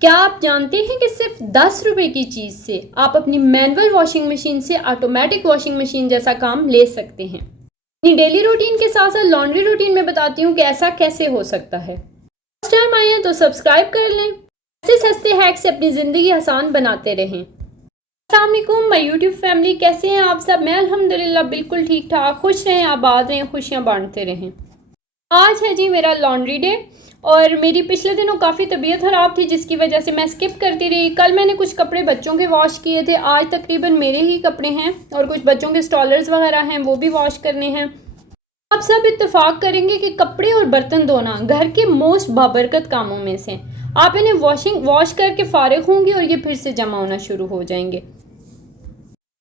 क्या आप जानते हैं कि सिर्फ 10 रुपए की चीज़ से आप अपनी मैनुअल वॉशिंग मशीन से ऑटोमेटिक वॉशिंग मशीन जैसा काम ले सकते हैं। अपनी डेली रूटीन के साथ साथ लॉन्ड्री रूटीन में बताती हूँ कि ऐसा कैसे हो सकता है। फर्स्ट टाइम आए हैं तो सब्सक्राइब कर लें। ऐसे सस्ते हैक से अपनी ज़िंदगी आसान बनाते रहें। अस्सलाम वालेकुम माय यूट्यूब फैमिली, कैसे हैं आप सब? मैं अल्हम्दुलिल्लाह बिल्कुल ठीक ठाक। खुश रहें, आबाद रहें, खुशियाँ बांटते रहें। आज है जी मेरा लॉन्ड्री डे और मेरी पिछले दिनों काफ़ी तबीयत ख़राब थी जिसकी वजह से मैं स्किप करती रही। कल मैंने कुछ कपड़े बच्चों के वॉश किए थे, आज तकरीबन मेरे ही कपड़े हैं और कुछ बच्चों के स्टॉलर्स वगैरह हैं वो भी वॉश करने हैं। आप सब इत्तेफाक करेंगे कि कपड़े और बर्तन धोना घर के मोस्ट बाबरकत कामों में से। आप इन्हें वॉश करके फारिग होंगे और ये फिर से जमा होना शुरू हो जाएंगे।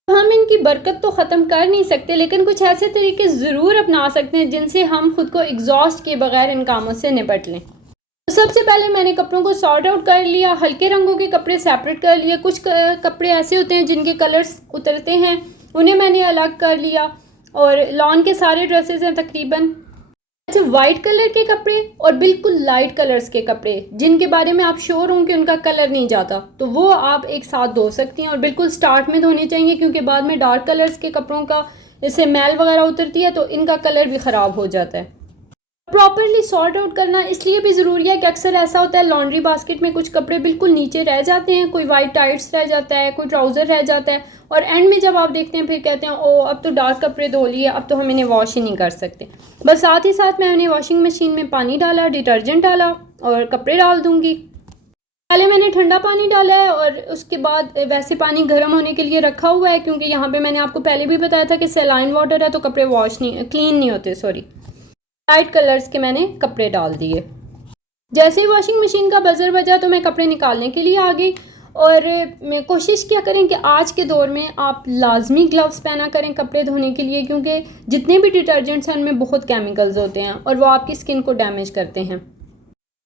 हम इनकी बरकत तो ख़त्म कर नहीं सकते, लेकिन कुछ ऐसे तरीके ज़रूर अपना सकते हैं जिनसे हम खुद को एग्जॉस्ट किए बगैर इन कामों से निपट लें। तो सबसे पहले मैंने कपड़ों को सॉर्ट आउट कर लिया, हल्के रंगों के कपड़े सेपरेट कर लिए। कुछ कपड़े ऐसे होते हैं जिनके कलर्स उतरते हैं, उन्हें मैंने अलग कर लिया। और लॉन के सारे ड्रेसेस हैं तकरीबन। अच्छा, वाइट कलर के कपड़े और बिल्कुल लाइट कलर्स के कपड़े जिनके बारे में आप श्योर हों कि उनका कलर नहीं जाता, तो वो आप एक साथ धो सकती हैं और बिल्कुल स्टार्ट में धोने चाहिए, क्योंकि बाद में डार्क कलर्स के कपड़ों का इससे मैल वगैरह उतरती है तो इनका कलर भी ख़राब हो जाता है। प्रॉपरली सॉर्ट आउट करना इसलिए भी ज़रूरी है कि अक्सर ऐसा होता है लॉन्ड्री बास्केट में कुछ कपड़े बिल्कुल नीचे रह जाते हैं, कोई वाइट टाइट्स रह जाता है, कोई ट्राउज़र रह जाता है और एंड में जब आप देखते हैं फिर कहते हैं ओ अब तो डार्क कपड़े धो लिए, अब तो हम इन्हें वॉश ही नहीं कर सकते। बस साथ ही साथ मैं उन्हें वॉशिंग मशीन में पानी डाला, डिटर्जेंट डाला और कपड़े डाल दूँगी। पहले मैंने ठंडा पानी डाला है और उसके बाद वैसे पानी गर्म होने के लिए रखा हुआ है, क्योंकि यहाँ पे मैंने आपको पहले भी बताया था कि सलाइन वाटर है तो कपड़े क्लीन नहीं होते। लाइट कलर्स के मैंने कपड़े डाल दिए। जैसे ही वॉशिंग मशीन का बजर बजा तो मैं कपड़े निकालने के लिए आ गई। और मैं कोशिश क्या करें कि आज के दौर में आप लाजमी ग्लव्स पहना करें कपड़े धोने के लिए, क्योंकि जितने भी डिटर्जेंट्स हैं उनमें बहुत केमिकल्स होते हैं और वो आपकी स्किन को डैमेज करते हैं।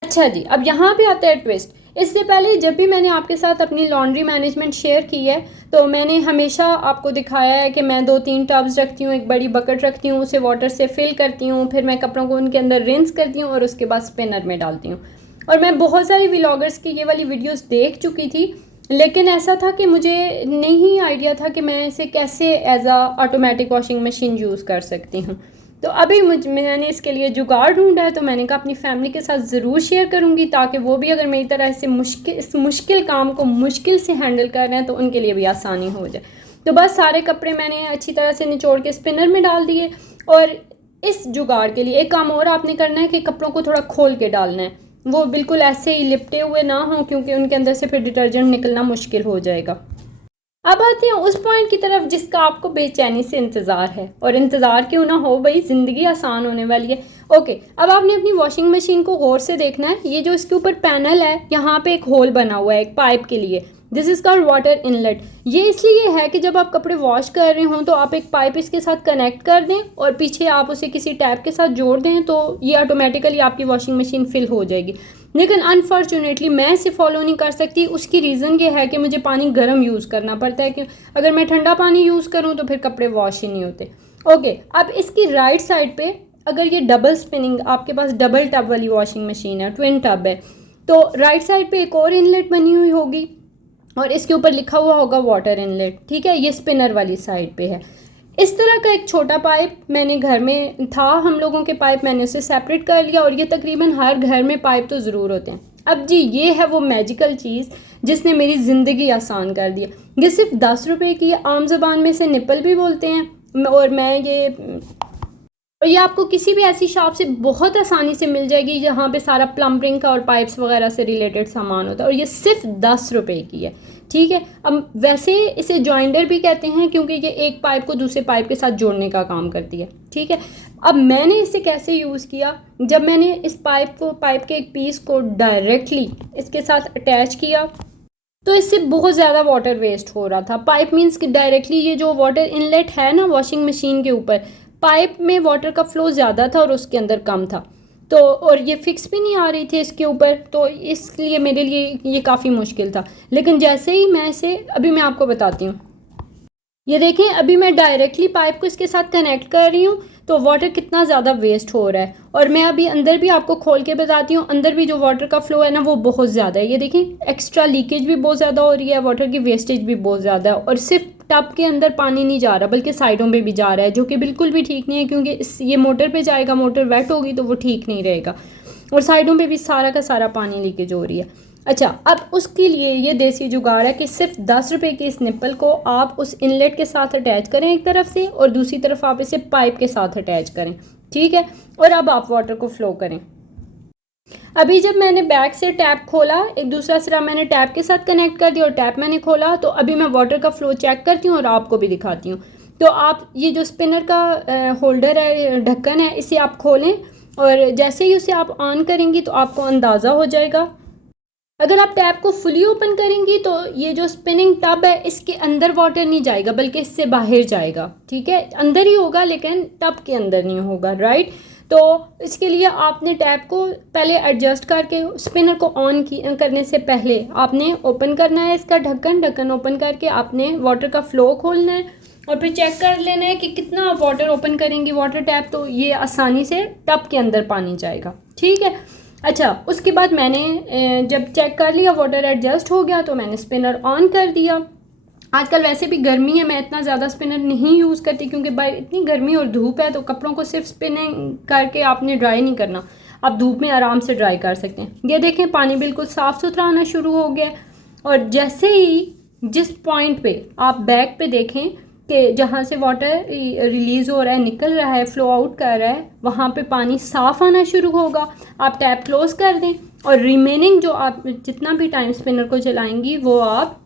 अच्छा जी, अब यहाँ पे आता है ट्विस्ट। इससे पहले जब भी मैंने आपके साथ अपनी लॉन्ड्री मैनेजमेंट शेयर की है तो मैंने हमेशा आपको दिखाया है कि मैं 2-3 टब्स रखती हूँ, एक बड़ी बकेट रखती हूँ, उसे वाटर से फिल करती हूँ, फिर मैं कपड़ों को उनके अंदर रिंस करती हूँ और उसके बाद स्पिनर में डालती हूँ। और मैं बहुत सारी व्लॉगर्स की ये वाली वीडियोस देख चुकी थी, लेकिन ऐसा था कि मुझे नहीं आइडिया था कि मैं इसे कैसे एज आ ऑटोमेटिक वॉशिंग मशीन यूज़ कर सकती हूँ। तो अभी मैंने इसके लिए जुगाड़ ढूंढा है, तो मैंने कहा अपनी फैमिली के साथ ज़रूर शेयर करूंगी ताकि वो भी अगर मेरी तरह इस मुश्किल काम को मुश्किल से हैंडल कर रहे हैं तो उनके लिए भी आसानी हो जाए। तो बस सारे कपड़े मैंने अच्छी तरह से निचोड़ के स्पिनर में डाल दिए। और इस जुगाड़ के लिए एक काम और आपने करना है कि कपड़ों को थोड़ा खोल के डालना है, वो बिल्कुल ऐसे ही लिपटे हुए ना हों, क्योंकि उनके अंदर से फिर डिटर्जेंट निकलना मुश्किल हो जाएगा। अब आते हैं उस पॉइंट की तरफ जिसका आपको बेचैनी से इंतज़ार है, और इंतज़ार क्यों ना हो भाई, ज़िंदगी आसान होने वाली है। ओके, अब आपने अपनी वॉशिंग मशीन को गौर से देखना है। ये जो इसके ऊपर पैनल है, यहाँ पे एक होल बना हुआ है एक पाइप के लिए, this is called water inlet. ये इसलिए है कि जब आप कपड़े वॉश कर रहे हों तो आप एक पाइप इसके साथ कनेक्ट कर दें और पीछे आप उसे किसी टैप के साथ जोड़ दें तो ये ऑटोमेटिकली आपकी वॉशिंग मशीन फिल हो जाएगी। लेकिन अनफॉर्चुनेटली मैं इसे फॉलो नहीं कर सकती। उसकी रीज़न ये है कि मुझे पानी गर्म यूज़ करना पड़ता है, कि अगर मैं ठंडा पानी यूज़ करूँ तो फिर कपड़े वॉश ही नहीं होते। ओके, अब इसकी राइट साइड पे अगर ये डबल स्पिनिंग, आपके पास डबल टब वाली वॉशिंग मशीन है, ट्विन टब है, तो राइट साइड पे एक और इनलेट बनी हुई होगी और इसके ऊपर लिखा हुआ होगा वाटर इनलेट। ठीक है, ये स्पिनर वाली साइड पे है। इस तरह का एक छोटा पाइप मैंने घर में था, हम लोगों के पाइप, मैंने उसे सेपरेट कर लिया और ये तकरीबन हर घर में पाइप तो ज़रूर होते हैं। अब जी ये है वो मैजिकल चीज़ जिसने मेरी ज़िंदगी आसान कर दिया। ये सिर्फ 10 रुपये की, आम ज़बान में से निप्पल भी बोलते हैं, और ये आपको किसी भी ऐसी शॉप से बहुत आसानी से मिल जाएगी जहाँ पे सारा प्लम्बिंग का और पाइप्स वगैरह से रिलेटेड सामान होता है, और ये सिर्फ 10 रुपये की है। ठीक है, अब वैसे इसे जॉइंडर भी कहते हैं क्योंकि ये एक पाइप को दूसरे पाइप के साथ जोड़ने का काम करती है। ठीक है, अब मैंने इसे कैसे यूज़ किया, जब मैंने इस पाइप के एक पीस को डायरेक्टली इसके साथ अटैच किया तो इससे बहुत ज़्यादा वाटर वेस्ट हो रहा था। पाइप मीन्स कि डायरेक्टली ये जो वाटर इनलेट है ना वॉशिंग मशीन के ऊपर, पाइप में वाटर का फ्लो ज़्यादा था और उसके अंदर कम था, तो और ये फिक्स भी नहीं आ रही थी इसके ऊपर, तो इसलिए मेरे लिए ये काफ़ी मुश्किल था। लेकिन जैसे ही मैं इसे, अभी मैं आपको बताती हूँ, ये देखें अभी मैं डायरेक्टली पाइप को इसके साथ कनेक्ट कर रही हूँ तो वाटर कितना ज़्यादा वेस्ट हो रहा है। और मैं अभी अंदर भी आपको खोल के बताती हूँ, अंदर भी जो वाटर का फ़्लो है ना वो बहुत ज़्यादा है। ये देखें, एक्स्ट्रा लीकेज भी बहुत ज़्यादा हो रही है, वाटर की वेस्टेज भी बहुत ज़्यादा है। और सिर्फ टब के अंदर पानी नहीं जा रहा बल्कि साइडों पे भी जा रहा है, जो कि बिल्कुल भी ठीक नहीं है, क्योंकि ये मोटर पे जाएगा, मोटर वेट होगी तो वो ठीक नहीं रहेगा। और साइडों पे भी सारा का सारा पानी लीकेज हो रही है। अच्छा, अब उसके लिए ये देसी जुगाड़ है कि सिर्फ 10 रुपये की इस निप्पल को आप उस इनलेट के साथ अटैच करें एक तरफ से, और दूसरी तरफ आप इसे पाइप के साथ अटैच करें, ठीक है। और अब आप वाटर को फ्लो करें। अभी जब मैंने बैक से टैप खोला, एक दूसरा सिरा मैंने टैप के साथ कनेक्ट कर दिया और टैप मैंने खोला, तो अभी मैं वाटर का फ़्लो चेक करती हूँ और आपको भी दिखाती हूँ। तो आप ये जो स्पिनर का होल्डर है, ढक्कन है, इसे आप खोलें और जैसे ही उसे आप ऑन करेंगी तो आपको अंदाज़ा हो जाएगा। अगर आप टैप को फुली ओपन करेंगी तो ये जो स्पिनिंग टब है इसके अंदर वाटर नहीं जाएगा बल्कि इससे बाहर जाएगा, ठीक है। अंदर ही होगा लेकिन टब के अंदर नहीं होगा, राइट। तो इसके लिए आपने टैप को पहले एडजस्ट करके स्पिनर को ऑन करने से पहले आपने ओपन करना है इसका ढक्कन ओपन करके आपने वाटर का फ़्लो खोलना है और फिर चेक कर लेना है कि कितना आप वाटर ओपन करेंगी वाटर टैप, तो ये आसानी से टब के अंदर पानी जाएगा, ठीक है। अच्छा, उसके बाद मैंने जब चेक कर लिया वाटर एडजस्ट हो गया तो मैंने स्पिनर ऑन कर दिया। आजकल वैसे भी गर्मी है, मैं इतना ज़्यादा स्पिनर नहीं यूज़ करती क्योंकि बाहर इतनी गर्मी और धूप है, तो कपड़ों को सिर्फ स्पिनिंग करके आपने ड्राई नहीं करना, आप धूप में आराम से ड्राई कर सकते हैं। ये देखें, पानी बिल्कुल साफ़ सुथरा आना शुरू हो गया। और जैसे ही जिस पॉइंट पे आप बैक पे देखें कि जहाँ से वाटर रिलीज़ हो रहा है, निकल रहा है, फ़्लो आउट कर रहा है, वहाँ पे पानी साफ़ आना शुरू होगा। आप टैप क्लोज़ कर दें और रिमेनिंग जो आप जितना भी टाइम स्पिनर को चलाएंगी वो आप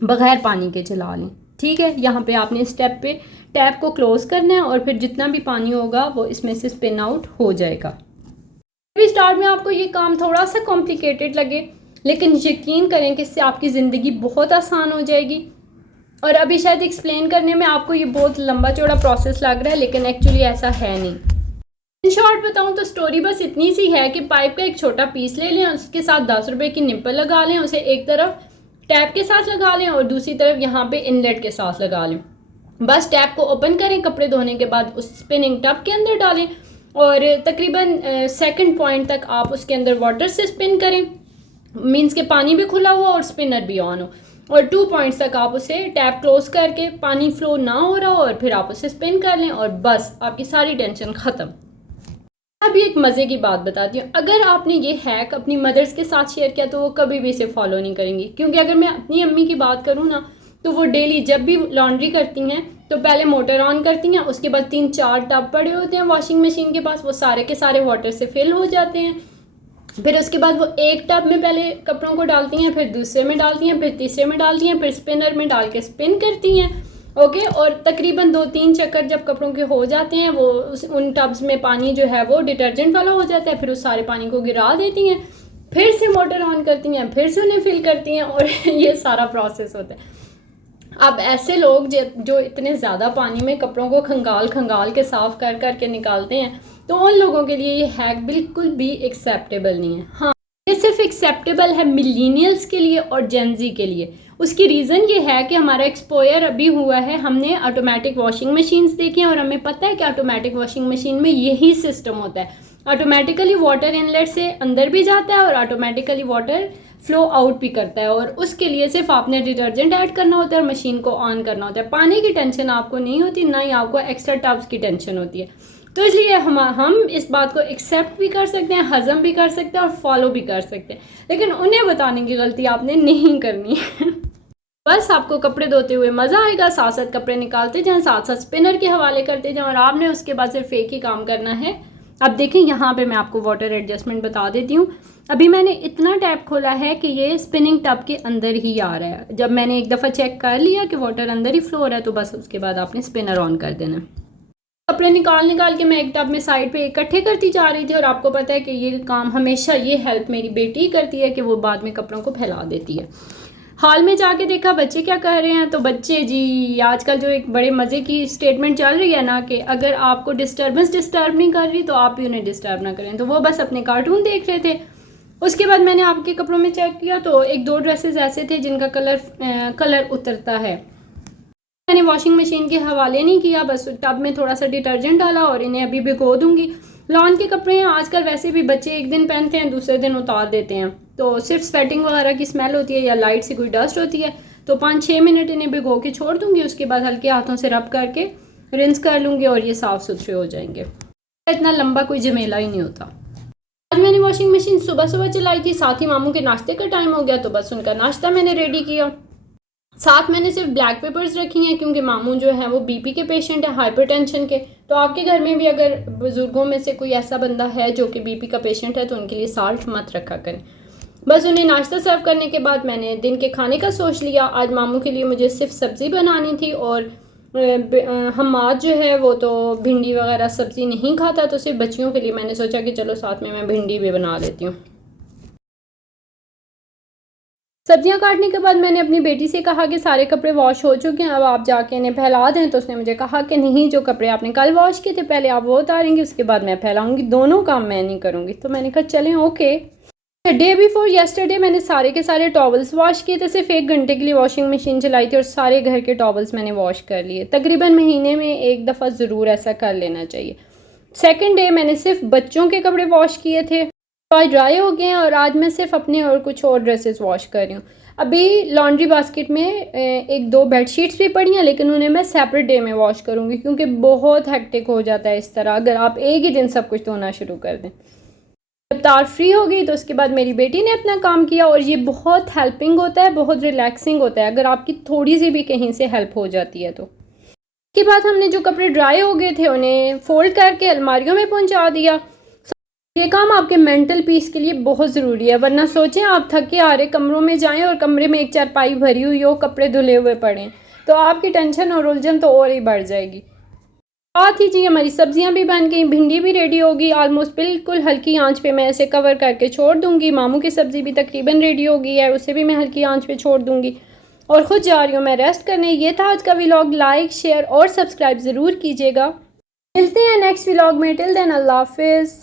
बग़ैर पानी के चला लें, ठीक है। यहाँ पे आपने स्टेप पे टैप को क्लोज़ करना है और फिर जितना भी पानी होगा वो इसमें से स्पिन आउट हो जाएगा। अभी स्टार्ट में आपको ये काम थोड़ा सा कॉम्प्लिकेटेड लगे, लेकिन यकीन करें कि इससे आपकी ज़िंदगी बहुत आसान हो जाएगी। और अभी शायद एक्सप्लेन करने में आपको ये बहुत लंबा चौड़ा प्रोसेस लग रहा है, लेकिन एक्चुअली ऐसा है नहीं। इन शॉर्ट बताऊं तो स्टोरी बस इतनी सी है कि पाइप का एक छोटा पीस ले लें, उसके साथ 10 रुपये की निप्पल लगा लें, उसे एक तरफ टैप के साथ लगा लें और दूसरी तरफ यहाँ पे इनलेट के साथ लगा लें। बस टैप को ओपन करें, कपड़े धोने के बाद उस स्पिनिंग टब के अंदर डालें और तकरीबन सेकंड पॉइंट तक आप उसके अंदर वाटर से स्पिन करें, मीन्स के पानी भी खुला हुआ और स्पिनर भी ऑन हो। और 2 पॉइंट्स तक आप उसे टैप क्लोज करके पानी फ्लो ना हो रहा हो और फिर आप उसे स्पिन कर लें और बस आपकी सारी टेंशन ख़त्म। अभी एक मज़े की बात बताती हूँ, अगर आपने ये हैक अपनी मदर्स के साथ शेयर किया तो वो कभी भी इसे फॉलो नहीं करेंगी, क्योंकि अगर मैं अपनी अम्मी की बात करूँ ना तो वो डेली जब भी लॉन्ड्री करती हैं तो पहले मोटर ऑन करती हैं, उसके बाद 3-4 टब पड़े होते हैं वॉशिंग मशीन के पास, वो सारे के सारे वाटर से फिल हो जाते हैं। फिर उसके बाद वो एक टब में पहले कपड़ों को डालती हैं, फिर दूसरे में डालती हैं, फिर तीसरे में डालती हैं, फिर स्पिनर में डाल के स्पिन करती हैं, ओके। और तकरीबन 2-3 चक्कर जब कपड़ों के हो जाते हैं वो उन टब्स में पानी जो है वो डिटर्जेंट वाला हो जाता है, फिर उस सारे पानी को गिरा देती हैं, फिर से मोटर ऑन करती हैं, फिर से उन्हें फिल करती हैं और ये सारा प्रोसेस होता है। अब ऐसे लोग जो इतने ज़्यादा पानी में कपड़ों को खंगाल के साफ़ कर के निकालते हैं, तो उन लोगों के लिए ये हैक बिल्कुल भी एक्सेप्टेबल नहीं है। हाँ, ये सिर्फ एक्सेप्टेबल है मिलेनियल्स के लिए और जेनजी के लिए। उसकी रीज़न ये है कि हमारा एक्सपोयर अभी हुआ है, हमने ऑटोमेटिक वॉशिंग मशीन्स देखी हैं और हमें पता है कि ऑटोमेटिक वॉशिंग मशीन में यही सिस्टम होता है, ऑटोमेटिकली वाटर इनलेट से अंदर भी जाता है और ऑटोमेटिकली वाटर फ्लो आउट भी करता है। और उसके लिए सिर्फ आपने डिटर्जेंट ऐड करना होता है और मशीन को ऑन करना होता है। पानी की टेंशन आपको नहीं होती, ना ही आपको एक्स्ट्रा टब्स की टेंशन होती है। तो इसलिए हम इस बात को एक्सेप्ट भी कर सकते हैं, हज़म भी कर सकते हैं और फॉलो भी कर सकते हैं, लेकिन उन्हें बताने की गलती आपने नहीं करनी है। बस आपको कपड़े धोते हुए मज़ा आएगा, साथ साथ कपड़े निकालते जाएं, साथ साथ स्पिनर के हवाले करते जाएं और आपने उसके बाद सिर्फ एक ही काम करना है। अब देखें, यहाँ पे मैं आपको वाटर एडजस्टमेंट बता देती हूँ। अभी मैंने इतना टैप खोला है कि ये स्पिनिंग टब के अंदर ही आ रहा है। जब मैंने एक दफ़ा चेक कर लिया कि वाटर अंदर ही फ्लो हो रहा है तो बस उसके बाद आपने स्पिनर ऑन कर देना। कपड़े निकाल के मैं एक टब में साइड पे इकट्ठे करती जा रही थी और आपको पता है कि ये काम हमेशा, ये हेल्प मेरी बेटी ही करती है कि वो बाद में कपड़ों को फैला देती है। हॉल में जाके देखा बच्चे क्या कर रहे हैं, तो बच्चे जी आजकल जो एक बड़े मज़े की स्टेटमेंट चल रही है ना कि अगर आपको डिस्टर्ब नहीं कर रही तो आप भी उन्हें डिस्टर्ब ना करें, तो वो बस अपने कार्टून देख रहे थे। उसके बाद मैंने आपके कपड़ों में चेक किया तो 1-2 ड्रेसेस ऐसे थे जिनका कलर उतरता है। मैंने वॉशिंग मशीन के हवाले नहीं किया, बस टब में थोड़ा सा डिटर्जेंट डाला और इन्हें अभी भिगो दूंगी। लॉन के कपड़े हैं आजकल वैसे भी बच्चे एक दिन पहनते हैं दूसरे दिन उतार देते हैं, तो सिर्फ स्वेटिंग वगैरह की स्मेल होती है या लाइट से कोई डस्ट होती है, तो 5-6 मिनट इन्हें भिगो के छोड़ दूंगी। उसके बाद हल्के हाथों से रब करके रिंस कर लूँगी और ये साफ़ सुथरे हो जाएंगे। इतना लंबा कोई झमेला ही नहीं होता। आज मैंने वॉशिंग मशीन सुबह सुबह चलाई थी, साथ ही मामू के नाश्ते का टाइम हो गया तो बस उनका नाश्ता मैंने रेडी किया। साथ मैंने सिर्फ ब्लैक पेपर्स रखी हैं क्योंकि मामू जो है वो बीपी के पेशेंट है, हाइपरटेंशन के। तो आपके घर में भी अगर बुज़ुर्गों में से कोई ऐसा बंदा है जो कि बीपी का पेशेंट है तो उनके लिए साल्ट मत रखा करें। बस उन्हें नाश्ता सर्व करने के बाद मैंने दिन के खाने का सोच लिया। आज मामू के लिए मुझे सिर्फ सब्ज़ी बनानी थी और हम्माद जो है वो तो भिंडी वगैरह सब्ज़ी नहीं खाता, तो सिर्फ बच्चियों के लिए मैंने सोचा कि चलो साथ में मैं भिंडी भी बना लेती हूँ। सब्जियां काटने के बाद मैंने अपनी बेटी से कहा कि सारे कपड़े वॉश हो चुके हैं, अब आप जाके इन्हें फैला दें। तो उसने मुझे कहा कि नहीं, जो कपड़े आपने कल वॉश किए थे पहले आप वो उतारेंगे, उसके बाद मैं फैलाऊंगी, दोनों काम मैं नहीं करूँगी। तो मैंने कहा चलें ओके। डे बिफोर येस्टरडे मैंने सारे के सारे टॉवल्स वॉश किए थे। सिर्फ 1 घंटे के लिए वॉशिंग मशीन चलाई थी और सारे घर के टॉवल्स मैंने वॉश कर लिए। तकरीबन महीने में 1 दफ़ा ज़रूर ऐसा कर लेना चाहिए। सेकेंड डे मैंने सिर्फ बच्चों के कपड़े वॉश किए थे, आज ड्राई हो गए हैं और आज मैं सिर्फ अपने और कुछ और ड्रेसेस वॉश कर रही हूँ। अभी लॉन्ड्री बास्केट में 1-2 बेडशीट्स भी पड़ी हैं, लेकिन उन्हें मैं सेपरेट डे में वॉश करूँगी क्योंकि बहुत हेक्टिक हो जाता है इस तरह अगर आप एक ही दिन सब कुछ धोना शुरू कर दें। जब तार फ्री हो गई तो उसके बाद मेरी बेटी ने अपना काम किया और ये बहुत हेल्पिंग होता है, बहुत रिलैक्सिंग होता है अगर आपकी थोड़ी सी भी कहीं से हेल्प हो जाती है तो। उसके बाद हमने जो कपड़े ड्राई हो गए थे उन्हें फोल्ड करके अलमारियों में पहुंचा दिया। ये काम आपके मेंटल पीस के लिए बहुत ज़रूरी है, वरना सोचें आप थके आ रहे कमरों में जाएं और कमरे में एक चारपाई भरी हुई हो, कपड़े धुले हुए पड़े, तो आपकी टेंशन और उलझन तो और ही बढ़ जाएगी। साथ ही जी हमारी सब्जियां भी बन गई, भिंडी भी रेडी होगी। ऑलमोस्ट बिल्कुल हल्की आंच पे मैं इसे कवर करके छोड़ दूंगी। मामू की सब्ज़ी भी तकरीबन रेडी हो गई है, उसे भी मैं हल्की आंच पे छोड़ दूंगी और ख़ुद जा रही हूँ मैं रेस्ट करने। ये था आज का व्लॉग। लाइक शेयर और सब्सक्राइब ज़रूर कीजिएगा। मिलते हैं नेक्स्ट व्लॉग में। टिल देन अल्लाह हाफिज़।